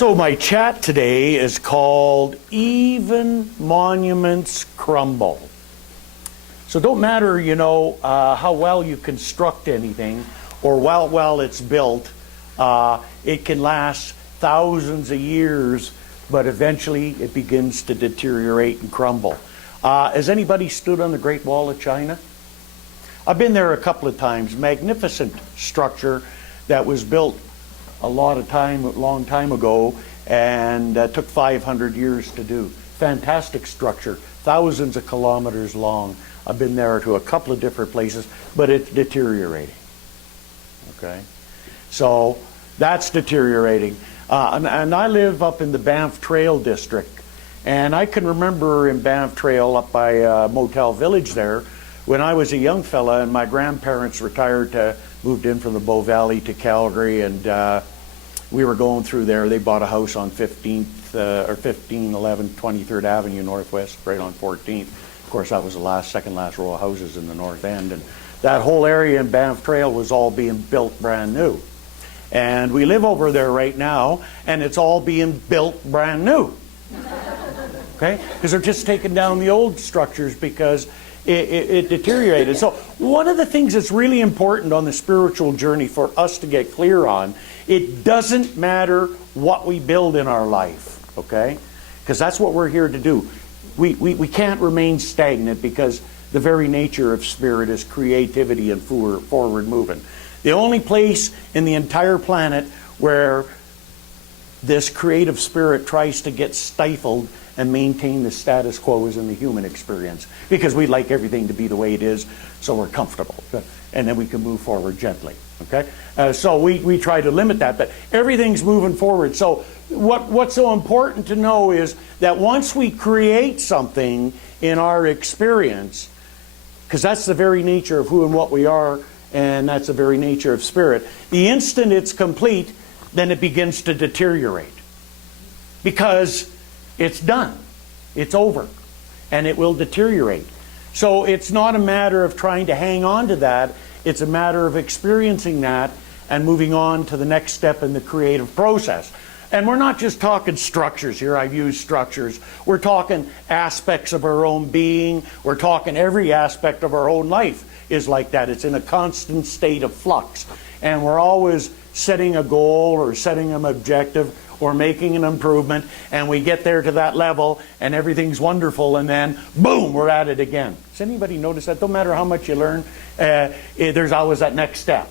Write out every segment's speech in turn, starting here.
So my chat today is called Even Monuments Crumble. So don't matter, how well you construct anything or how well it's built. It can last thousands of years, but eventually it begins to deteriorate and crumble. Has anybody stood on the Great Wall of China? I've been there a couple of times. Magnificent structure that was built a long time ago, and took 500 years to do. Fantastic structure, thousands of kilometers long. I've been there to a couple of different places, but it's deteriorating. Okay, so that's deteriorating. And I live up in the Banff Trail district, and I can remember in Banff Trail up by Motel Village there, when I was a young fella and my grandparents retired, moved in from the Bow Valley to Calgary, and we were going through there. They bought a house on 1511 23rd Avenue Northwest, right on 14th. Of course, that was the second last row of houses in the north end, and that whole area in Banff Trail was all being built brand new. And we live over there right now, and it's all being built brand new. Okay, because they're just taking down the old structures because it deteriorated. So one of the things that's really important on the spiritual journey for us to get clear on, it doesn't matter what we build in our life, okay? Because that's what we're here to do. We can't remain stagnant because the very nature of spirit is creativity and forward movement. The only place in the entire planet where this creative spirit tries to get stifled and maintain the status quo is in the human experience, because we like everything to be the way it is, so we're comfortable, and then we can move forward gently. Okay, so we try to limit that, but everything's moving forward. So what's so important to know is that once we create something in our experience, because that's the very nature of who and what we are, and that's the very nature of spirit, the instant it's complete, then it begins to deteriorate, because it's done, it's over, and it will deteriorate. So it's not a matter of trying to hang on to that, it's a matter of experiencing that and moving on to the next step in the creative process. And we're not just talking structures here, I've used structures. We're talking aspects of our own being, we're talking every aspect of our own life is like that. It's in a constant state of flux. And we're always setting a goal or setting an objective or making an improvement, and we get there to that level and everything's wonderful, and then boom, we're at it again. Does anybody notice that? No matter how much you learn, there's always that next step.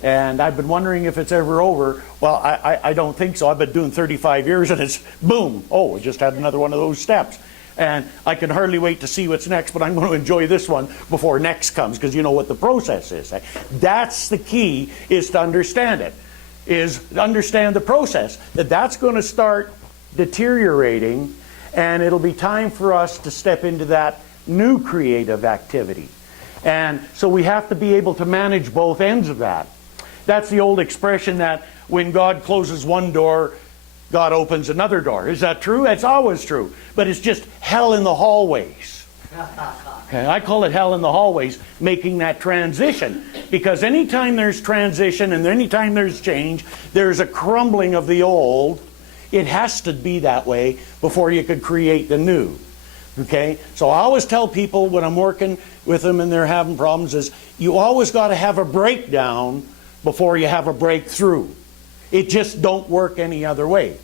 And I've been wondering if it's ever over. Well, I don't think so. I've been doing 35 years and it's boom, oh, we just had another one of those steps. And I can hardly wait to see what's next, but I'm going to enjoy this one before next comes, because you know what the process is. That's the key, is to understand it. Is understand the process. That's going to start deteriorating, and it'll be time for us to step into that new creative activity. And so we have to be able to manage both ends of that. That's the old expression that when God closes one door, God opens another door. Is that true? It's always true. But it's just hell in the hallways. Okay, I call it hell in the hallways, making that transition. Because anytime there's transition and anytime there's change, there's a crumbling of the old. It has to be that way before you could create the new. Okay? So I always tell people when I'm working with them and they're having problems is, you always got to have a breakdown before you have a breakthrough. It just don't work any other way.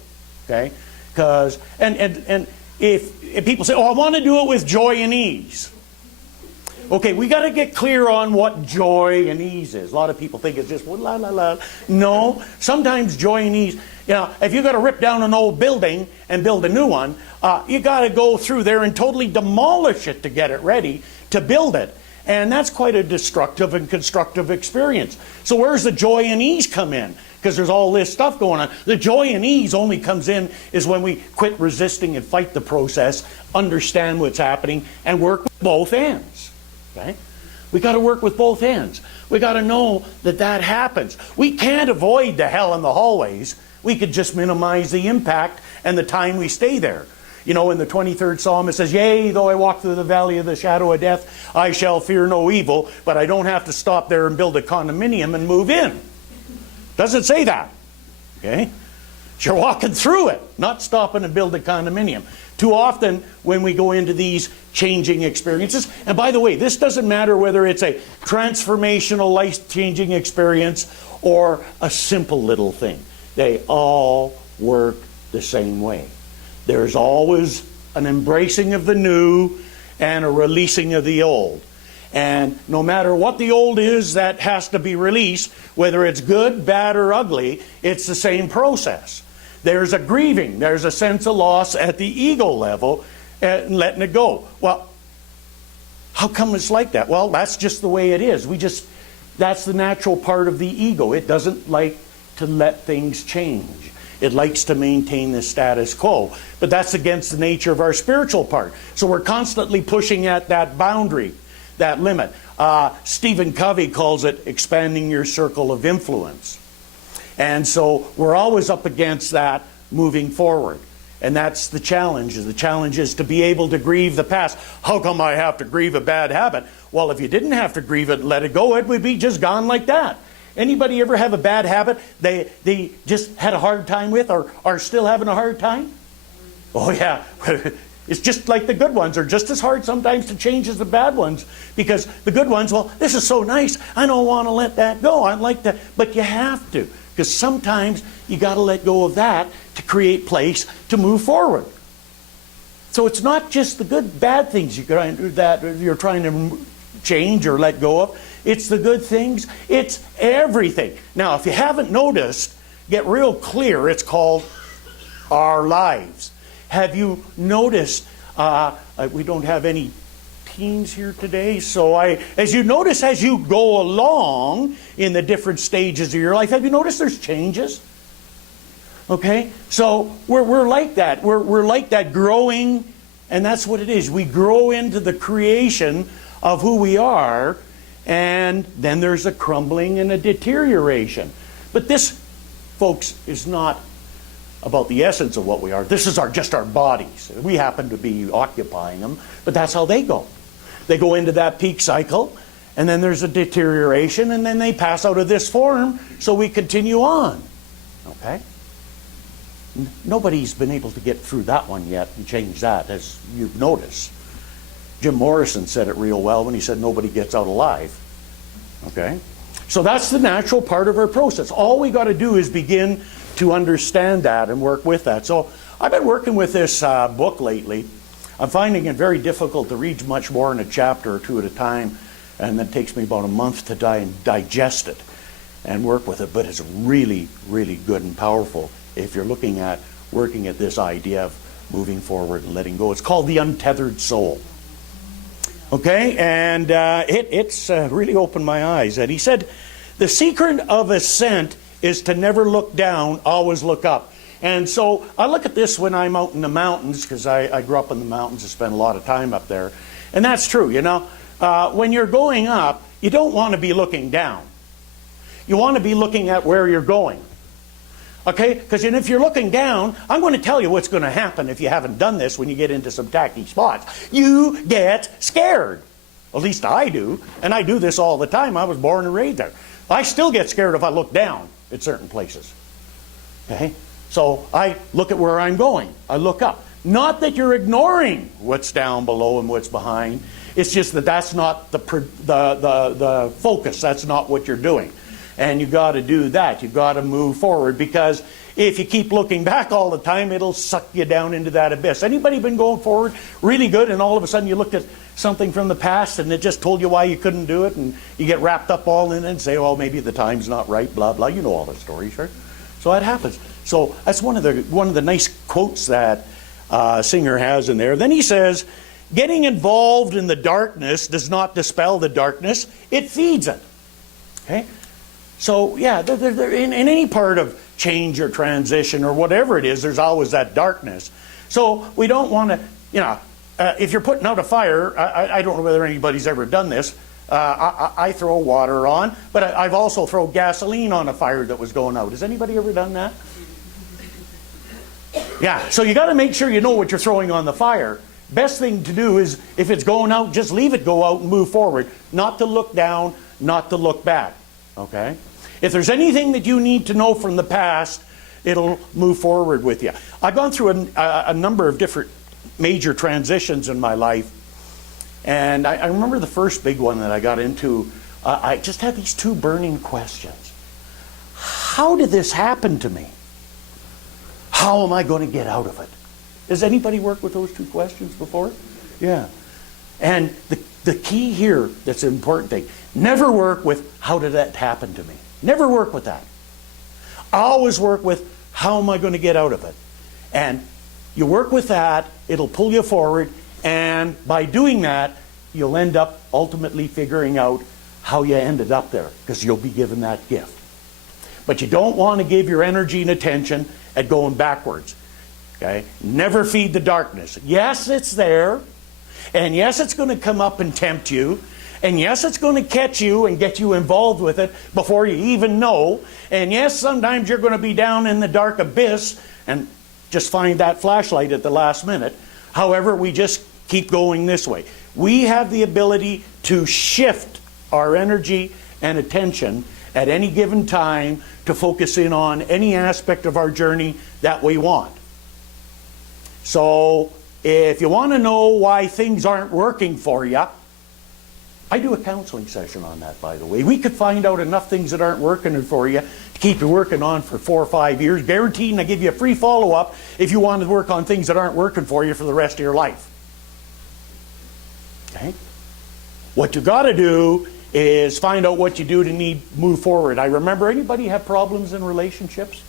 Okay? Because, and if people say, oh, I want to do it with joy and ease. Okay, we got to get clear on what joy and ease is. A lot of people think it's just la la la. No, sometimes joy and ease. If you got to rip down an old building and build a new one, you got to go through there and totally demolish it to get it ready to build it. And that's quite a destructive and constructive experience. So where's the joy and ease come in? Because there's all this stuff going on. The joy and ease only comes in is when we quit resisting and fight the process, understand what's happening, and work with both ends. Okay? We got to work with both ends. We got to know that that happens. We can't avoid the hell in the hallways. We could just minimize the impact and the time we stay there. In the 23rd Psalm it says, yea, though I walk through the valley of the shadow of death, I shall fear no evil, but I don't have to stop there and build a condominium and move in. Doesn't say that. Okay? You're walking through it, not stopping and building a condominium. Too often when we go into these changing experiences, and by the way, this doesn't matter whether it's a transformational, life-changing experience or a simple little thing. They all work the same way. There's always an embracing of the new and a releasing of the old. And no matter what the old is that has to be released, whether it's good, bad, or ugly, it's the same process. There's a grieving. There's a sense of loss at the ego level and letting it go. Well, how come it's like that? Well, that's just the way it is. That's the natural part of the ego. It doesn't like to let things change. It likes to maintain the status quo. But that's against the nature of our spiritual part. So we're constantly pushing at that boundary, that limit. Stephen Covey calls it expanding your circle of influence. And so we're always up against that moving forward. And that's the challenge. The challenge is to be able to grieve the past. How come I have to grieve a bad habit? Well, if you didn't have to grieve it and let it go, it would be just gone like that. Anybody ever have a bad habit they just had a hard time with or are still having a hard time? Oh yeah. It's just like the good ones are just as hard sometimes to change as the bad ones. Because the good ones, well, this is so nice. I don't want to let that go. I like that. But you have to. Because sometimes you got to let go of that to create place to move forward. So it's not just the good, bad things that you're trying to change or let go of. It's the good things. It's everything. Now, if you haven't noticed, get real clear. It's called our lives. Have you noticed, we don't have any teens here today, so as you notice as you go along in the different stages of your life, have you noticed there's changes? Okay? So we're like that. We're like that growing, and that's what it is. We grow into the creation of who we are, and then there's a crumbling and a deterioration. But this, folks, is not about the essence of what we are. This is just our bodies. We happen to be occupying them, but that's how they go. They go into that peak cycle, and then there's a deterioration, and then they pass out of this form, so we continue on. Okay? Nobody's been able to get through that one yet and change that, as you've noticed. Jim Morrison said it real well when he said nobody gets out alive. Okay? So that's the natural part of our process. All we got to do is begin to understand that and work with that. So I've been working with this book lately. I'm finding it very difficult to read much more in a chapter or two at a time, and it takes me about a month to digest it and work with it. But it's really, really good and powerful if you're looking at working at this idea of moving forward and letting go. It's called The Untethered Soul. Okay, and it's really opened my eyes. And he said, the secret of ascent is to never look down, always look up. And so I look at this when I'm out in the mountains, because I grew up in the mountains and spent a lot of time up there. And that's true, you know. When you're going up, you don't want to be looking down. You want to be looking at where you're going. Okay? Because if you're looking down, I'm going to tell you what's going to happen if you haven't done this when you get into some tacky spots. You get scared. At least I do. And I do this all the time. I was born and raised there. I still get scared if I look down at certain places. Okay? So I look at where I'm going. I look up. Not that you're ignoring what's down below and what's behind. It's just that that's not the focus. That's not what you're doing. And you've got to do that. You've got to move forward, because if you keep looking back all the time, it'll suck you down into that abyss. Anybody been going forward really good, and all of a sudden you looked at something from the past and it just told you why you couldn't do it, and you get wrapped up all in it and say, well, maybe the time's not right, blah, blah. You know all the stories, right? So that happens. So that's one of the nice quotes that Singer has in there. Then he says, getting involved in the darkness does not dispel the darkness, it feeds it. Okay? So, yeah, in any part of change or transition or whatever it is, there's always that darkness. So we don't want to, you know, if you're putting out a fire, I don't know whether anybody's ever done this. I throw water on, but I've also thrown gasoline on a fire that was going out. Has anybody ever done that? Yeah, so you got to make sure you know what you're throwing on the fire. Best thing to do is, if it's going out, just leave it go out and move forward. Not to look down, not to look back. Okay? If there's anything that you need to know from the past, it'll move forward with you. I've gone through a number of different major transitions in my life. And I remember the first big one that I got into, I just had these two burning questions. How did this happen to me? How am I going to get out of it? Has anybody worked with those two questions before? Yeah. And the key here, that's an important thing, never work with, how did that happen to me? Never work with that. Always work with, how am I going to get out of it? And you work with that, it'll pull you forward, and by doing that, you'll end up ultimately figuring out how you ended up there, because you'll be given that gift. But you don't want to give your energy and attention at going backwards. Okay? Never feed the darkness. Yes, it's there. And yes, it's going to come up and tempt you. And yes, it's going to catch you and get you involved with it before you even know. And yes, sometimes you're going to be down in the dark abyss and just find that flashlight at the last minute. However, we just keep going this way. We have the ability to shift our energy and attention at any given time to focus in on any aspect of our journey that we want. So, if you want to know why things aren't working for you, I do a counseling session on that, by the way. We could find out enough things that aren't working for you to keep you working on for 4 or 5 years. Guaranteed, and I give you a free follow-up if you want to work on things that aren't working for you for the rest of your life. Okay? What you got to do is find out what you do to move forward. I remember, anybody have problems in relationships?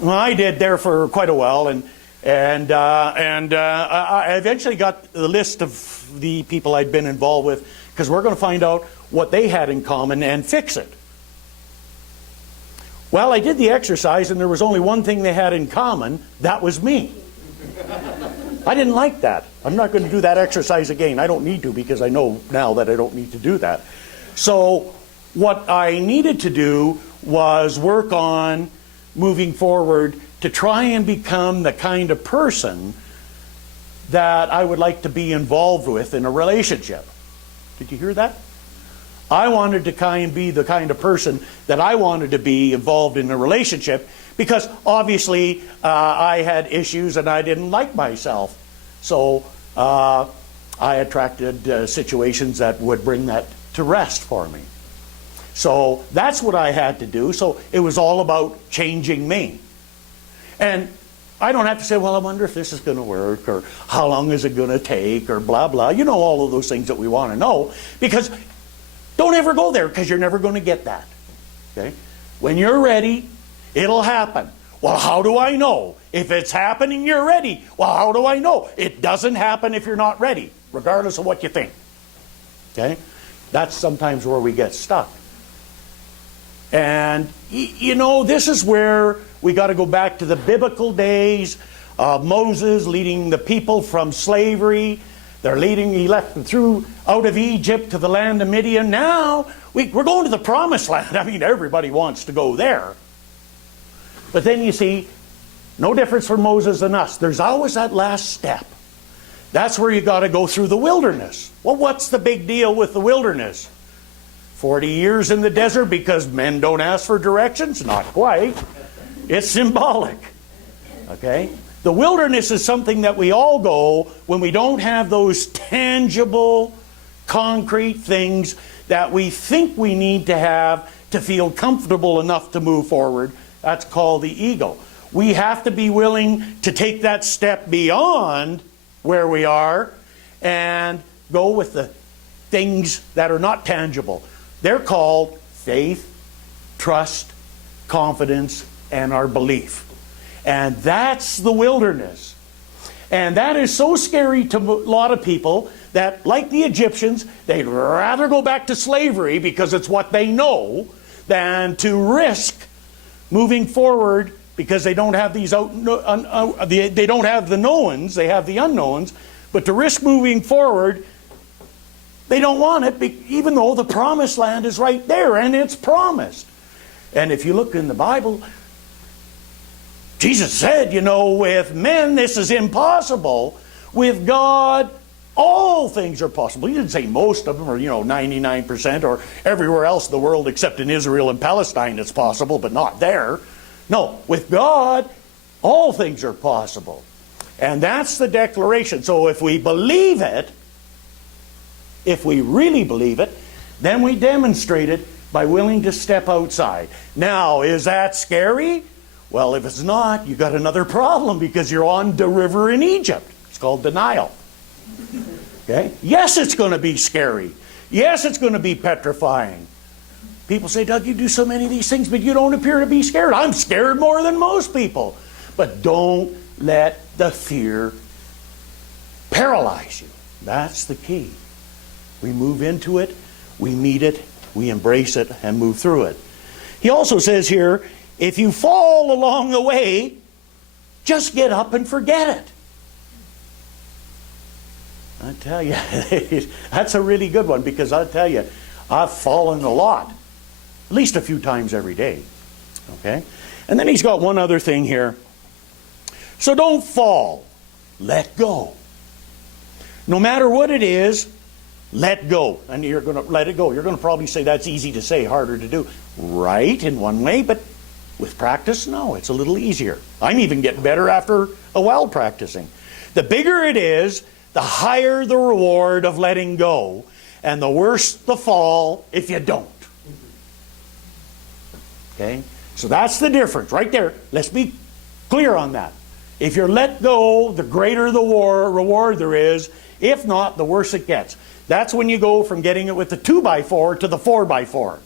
Well, I did there for quite a while, and I eventually got the list of the people I'd been involved with, because we're going to find out what they had in common and fix it. Well, I did the exercise, and there was only one thing they had in common. That was me. I didn't like that. I'm not going to do that exercise again. I don't need to, because I know now that I don't need to do that. So what I needed to do was work on moving forward to try and become the kind of person that I would like to be involved with in a relationship. Did you hear that? I wanted to be the kind of person that I wanted to be involved in a relationship, because obviously I had issues and I didn't like myself. So I attracted situations that would bring that to rest for me. So that's what I had to do. So it was all about changing me. And I don't have to say, well, I wonder if this is going to work, or how long is it going to take, or blah, blah. You know, all of those things that we want to know. Because don't ever go there, because you're never going to get that. Okay? When you're ready, it'll happen. Well, how do I know? If it's happening, you're ready. Well, how do I know? It doesn't happen if you're not ready, regardless of what you think. Okay? That's sometimes where we get stuck. And, you know, this is where we got to go back to the biblical days of Moses leading the people from slavery. He left them through out of Egypt to the land of Midian. Now, we're going to the promised land. I mean, everybody wants to go there. But then you see, no difference for Moses and us. There's always that last step. That's where you got to go through the wilderness. Well, what's the big deal with the wilderness? 40 years in the desert because men don't ask for directions? Not quite. It's symbolic. Okay? The wilderness is something that we all go when we don't have those tangible, concrete things that we think we need to have to feel comfortable enough to move forward. That's called the ego. We have to be willing to take that step beyond where we are and go with the things that are not tangible. They're called faith, trust, confidence, and our belief. And that's the wilderness. And that is so scary to a lot of people that, like the Egyptians, they'd rather go back to slavery because it's what they know than to risk moving forward, because they don't have these they don't have the knowns, they have the unknowns. But to risk moving forward, they don't want it, even though the promised land is right there and it's promised. And if you look in the Bible, Jesus said, you know, with men this is impossible. With God, all things are possible. He didn't say most of them, or 99%, or everywhere else in the world except in Israel and Palestine it's possible, but not there. No, with God, all things are possible. And that's the declaration. So if we believe it, if we really believe it, then we demonstrate it by willing to step outside. Now, is that scary? Well, if it's not, you got another problem because you're on the river in Egypt. It's called denial. Okay? Yes, it's going to be scary. Yes, it's going to be petrifying. People say, Doug, you do so many of these things, but you don't appear to be scared. I'm scared more than most people. But don't let the fear paralyze you. That's the key. We move into it, we meet it, we embrace it, and move through it. He also says here, if you fall along the way, just get up and forget it. I tell you, that's a really good one, because I tell you, I've fallen a lot. At least a few times every day. Okay? And then he's got one other thing here. So don't fall. Let go. No matter what it is, let go. And you're going to let it go. You're going to probably say that's easy to say, harder to do. Right, in one way, but with practice, no, it's a little easier. I'm even getting better after a while practicing. The bigger it is, the higher the reward of letting go, and the worse the fall if you don't. Okay? So that's the difference right there. Let's be clear on that. If you're let go, the greater the reward there is. If not, the worse it gets. That's when you go from getting it with the 2x4 to the 4x4.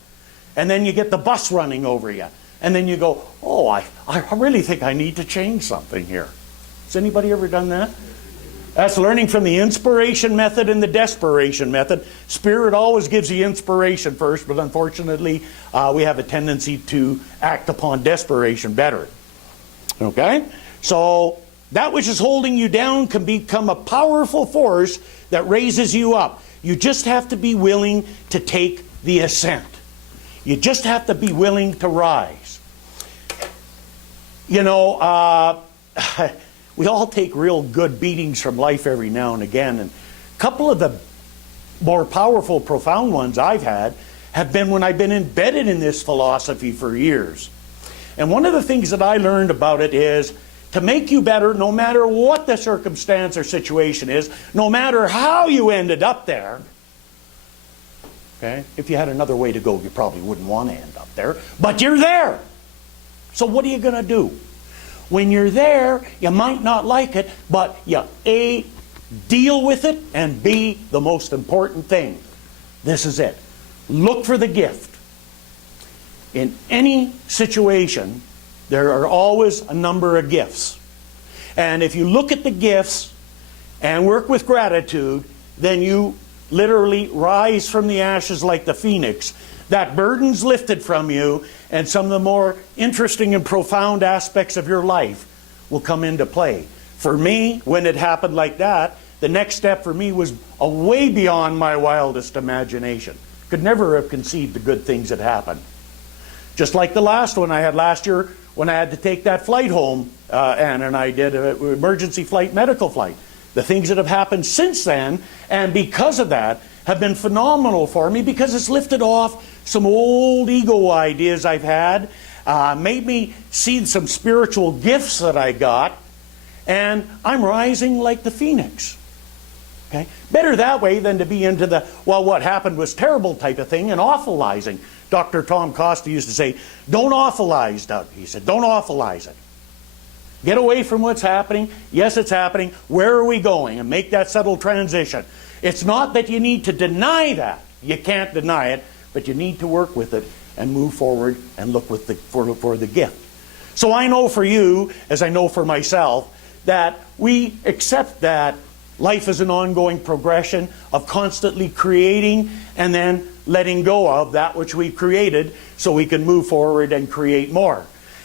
And then you get the bus running over you. And then you go, oh, I really think I need to change something here. Has anybody ever done that? That's learning from the inspiration method and the desperation method. Spirit always gives the inspiration first, but unfortunately, we have a tendency to act upon desperation better. Okay? So, that which is holding you down can become a powerful force that raises you up. You just have to be willing to take the ascent. You just have to be willing to rise. You know, we all take real good beatings from life every now and again. And a couple of the more powerful, profound ones I've had have been when I've been embedded in this philosophy for years. And one of the things that I learned about it is to make you better, no matter what the circumstance or situation is, no matter how you ended up there. Okay? If you had another way to go, you probably wouldn't want to end up there. But you're there. So what are you going to do? When you're there, you might not like it, but you A, deal with it, and B, the most important thing. This is it. Look for the gift. In any situation, there are always a number of gifts. And if you look at the gifts and work with gratitude, then you literally rise from the ashes like the phoenix. That burden's lifted from you, and some of the more interesting and profound aspects of your life will come into play. For me, when it happened like that, the next step for me was way beyond my wildest imagination. Could never have conceived the good things that happened. Just like the last one I had last year when I had to take that flight home, Ann and I did an emergency flight, medical flight. The things that have happened since then, and because of that, have been phenomenal for me because it's lifted off some old ego ideas I've had, made me see some spiritual gifts that I got, and I'm rising like the phoenix. Okay? Better that way than to be into the, well, what happened was terrible type of thing and awfulizing. Dr. Tom Costa used to say, don't awfulize, Doug. He said, don't awfulize it. Get away from what's happening. Yes, it's happening. Where are we going? And make that subtle transition. It's not that you need to deny that. You can't deny it, but you need to work with it and move forward and look with for the gift. So I know for you, as I know for myself, that we accept that life is an ongoing progression of constantly creating and then letting go of that which we've created so we can move forward and create more.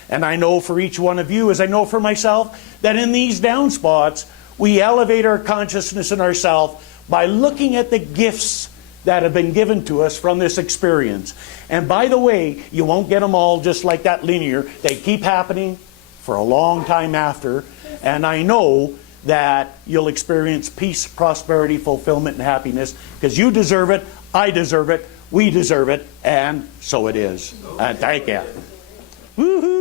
And I know for each one of you, as I know for myself, that in these down spots, we elevate our consciousness in ourselves by looking at the gifts that have been given to us from this experience. And by the way, you won't get them all just like that linear. They keep happening for a long time after. And I know that you'll experience peace, prosperity, fulfillment, and happiness because you deserve it, I deserve it, we deserve it, and so it is. And thank you. Woohoo!